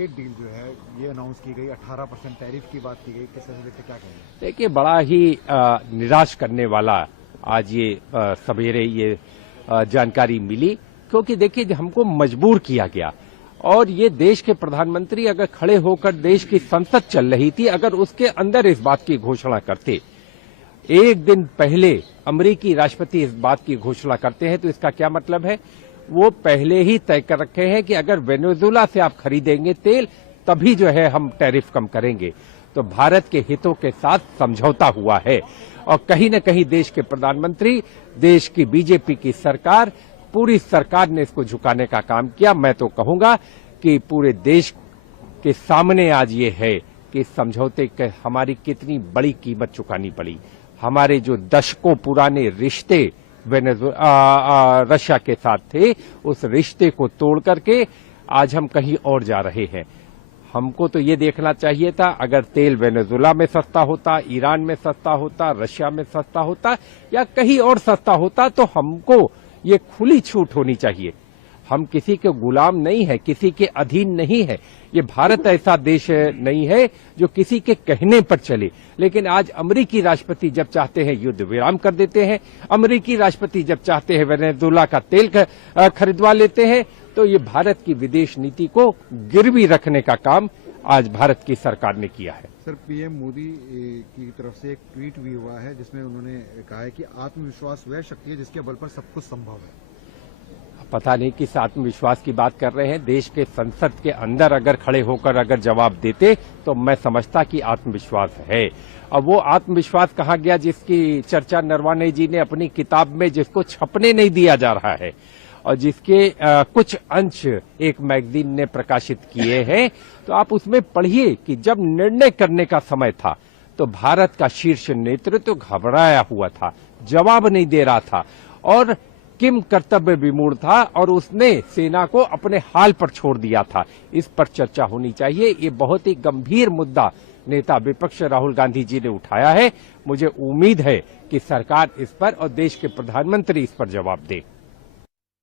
Trade deal जो है ये अनाउंस की गई, 18% टैरिफ की बात की गई, किस तरह से क्या कहेंगे? देखिए, बड़ा ही निराश करने वाला आज ये सवेरे ये जानकारी मिली, क्योंकि देखिए हमको मजबूर किया गया और ये देश के प्रधानमंत्री अगर खड़े होकर देश की संसद चल रही थी, अगर उसके अंदर इस बात की घोषणा करते, एक दिन पहले अमेरिकी राष्ट्रपति इस बात की घोषणा करते हैं, तो इसका क्या मतलब है? वो पहले ही तय कर रखे हैं कि अगर वेनेजुएला से आप खरीदेंगे तेल तभी जो है हम टैरिफ कम करेंगे। तो भारत के हितों के साथ समझौता हुआ है और कहीं न कहीं देश के प्रधानमंत्री, देश की बीजेपी की सरकार, पूरी सरकार ने इसको झुकाने का काम किया। मैं तो कहूंगा कि पूरे देश के सामने आज ये है कि समझौते के हमारी कितनी बड़ी कीमत चुकानी पड़ी। हमारे जो दशकों पुराने रिश्ते रशिया के साथ थे, उस रिश्ते को तोड़ करके आज हम कहीं और जा रहे हैं। हमको तो ये देखना चाहिए था, अगर तेल वेनेजुएला में सस्ता होता, ईरान में सस्ता होता, रशिया में सस्ता होता या कहीं और सस्ता होता, तो हमको ये खुली छूट होनी चाहिए। हम किसी के गुलाम नहीं है, किसी के अधीन नहीं है। ये भारत ऐसा देश नहीं है जो किसी के कहने पर चले। लेकिन आज अमेरिकी राष्ट्रपति जब चाहते हैं युद्ध विराम कर देते हैं, अमेरिकी राष्ट्रपति जब चाहते हैं वेनेजुएला का तेल खरीदवा लेते हैं, तो ये भारत की विदेश नीति को गिरवी रखने का काम आज भारत की सरकार ने किया है। सर, पीएम मोदी की तरफ से एक ट्वीट भी हुआ है जिसमें उन्होंने कहा है कि आत्मविश्वास वह शक्ति है जिसके बल पर सब कुछ संभव है। पता नहीं किस आत्मविश्वास की बात कर रहे हैं। देश के संसद के अंदर अगर खड़े होकर अगर जवाब देते तो मैं समझता कि आत्मविश्वास है। अब वो आत्मविश्वास कहाँ गया जिसकी चर्चा नरवाने जी ने अपनी किताब में, जिसको छपने नहीं दिया जा रहा है और जिसके कुछ अंश एक मैगजीन ने प्रकाशित किए हैं, तो आप उसमें पढ़िए कि जब निर्णय करने का समय था तो भारत का शीर्ष नेतृत्व घबराया हुआ था, जवाब नहीं दे रहा था और किम कर्तव्य विमूढ़ था और उसने सेना को अपने हाल पर छोड़ दिया था। इस पर चर्चा होनी चाहिए। ये बहुत ही गंभीर मुद्दा नेता विपक्ष राहुल गांधी जी ने उठाया है। मुझे उम्मीद है कि सरकार इस पर और देश के प्रधानमंत्री इस पर जवाब दे।